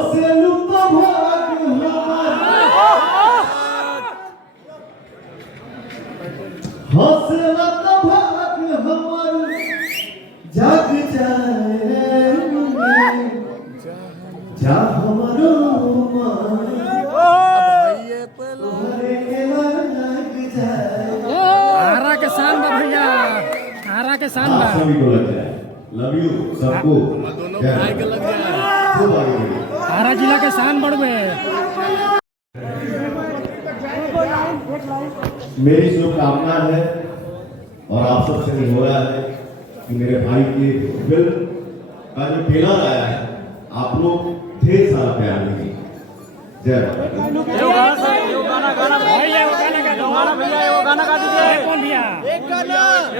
हसेलू तो भाग हौसला तो भाग हमर जग जाए जा हमरो आरा के शान बा भैया, आरा के शान बा। सभी को लग जाए। लव यू सबको। दोनों भाई के लग जाए। खूब आगे बढ़िए। आरा जिला के शान बढ़वे। मेरी शुभकामना है और आप सबसे नहीं हो रहा है कि मेरे भाई के फिल्म का जो ट्रेलर आया है आप लोग ढेर सारा प्यार देंगे। जय माता दी। भैया वो गाना गा दो। वो गाना गा दीजिए। कौन भैया?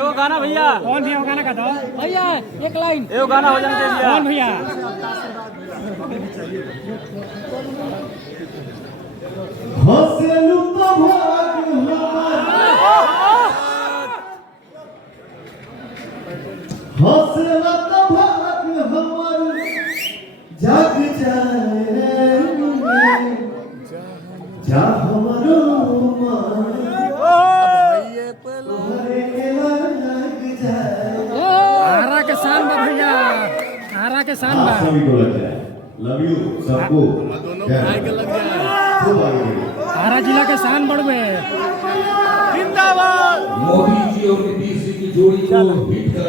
वो गाना भैया, कौन भैया वो गाना गा दो भैया, एक लाइन। वो गाना हो जाने दीजिए। कौन भैया? हसेलू तो भाग हौसला तो भाग हमर जग जाए जा हमरो आरा के शान बा भैया, आरा के शान बा। सभी को लग जाए। लव यू सबको। दोनों भाई के लग जाए। खूब आगे बढ़िए। आरा जिला के शान बढ़वे। जिंदाबाद। मोदी जी और नीतीश जी की जोड़ी को हिट करा